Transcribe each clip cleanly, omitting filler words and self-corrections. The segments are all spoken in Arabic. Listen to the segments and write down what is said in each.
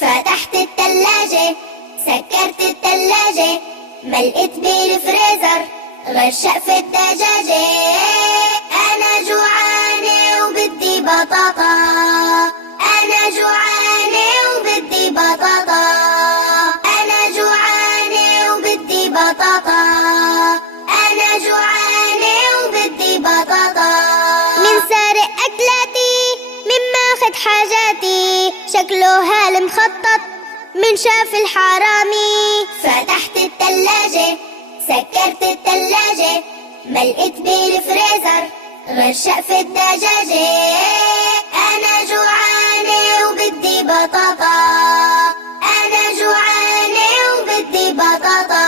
فتحت التلاجة، سكرت التلاجة، ملقت بالفريزر غير شقفة دجاجة. أنا جوعانة وبدي بطاطا، أنا جوعانة وبدي بطاطا، أنا جوعانة وبدي بطاطا، أنا جوعانة وبدي بطاطا. من سارق أكلاتي، من ماخد حاجاتي، شكله هالمخطط من شاف الحرامي. فتحت التلاجة، سكرت التلاجة، ملقت بالفريزر غير شقفة دجاجة. أنا جوعانة وبدي بطاطا، أنا جوعانة وبدي بطاطا،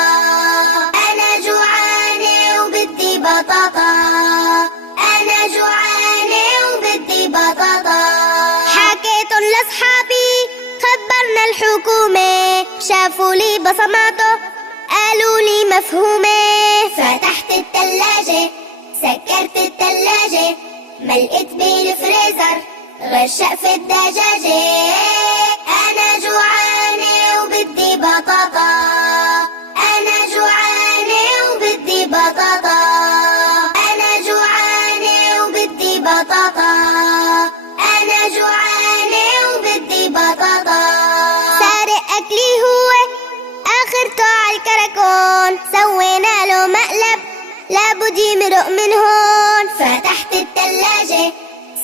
أنا جوعانة وبدي بطاطا، أنا جوعانة وبدي بطاطا. حكيتن لأصحابي، خبرنا الحكومة، شافوا لي بصماته قالوا لي مفهومة. فتحت التلاجة، سكرت التلاجة، ملقت بالفريزر غير شقفة دجاجة. أنا جوعانة وبدي بطاطا، أنا جوعانة وبدي بطاطا، أنا جوعانة وبدي بطاطا، أنا جوعانة وبدي بطاطا. سارق أكلي هو آخرته عالكركون، سوينا له مقلب لابد يمرق من هون. فتحت التلاجة،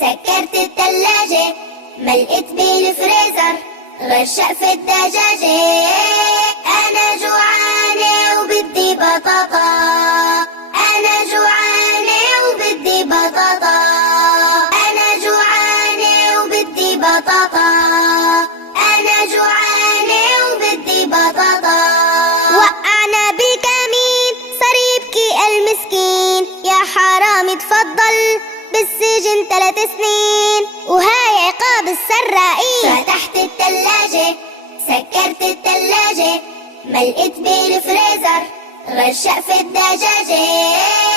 سكرت التلاجة، ملقت بالفريزر غير شقفة دجاجة. أنا جوعانة وبدي بطاطا، أنا جوعانة وبدي بطاطا، أنا جوعانة وبدي بطاطا، أنا جوعانة وبدي بطاطا. وقعنا بالكمين صار يبكي المسكين، يا حرامي تفضل بالسجن 3 سنين، وهاي عقاب السراقين. فتحت التلاجة، سكرت التلاجة، ملقت بالفريزر غير شقفة دجاجة.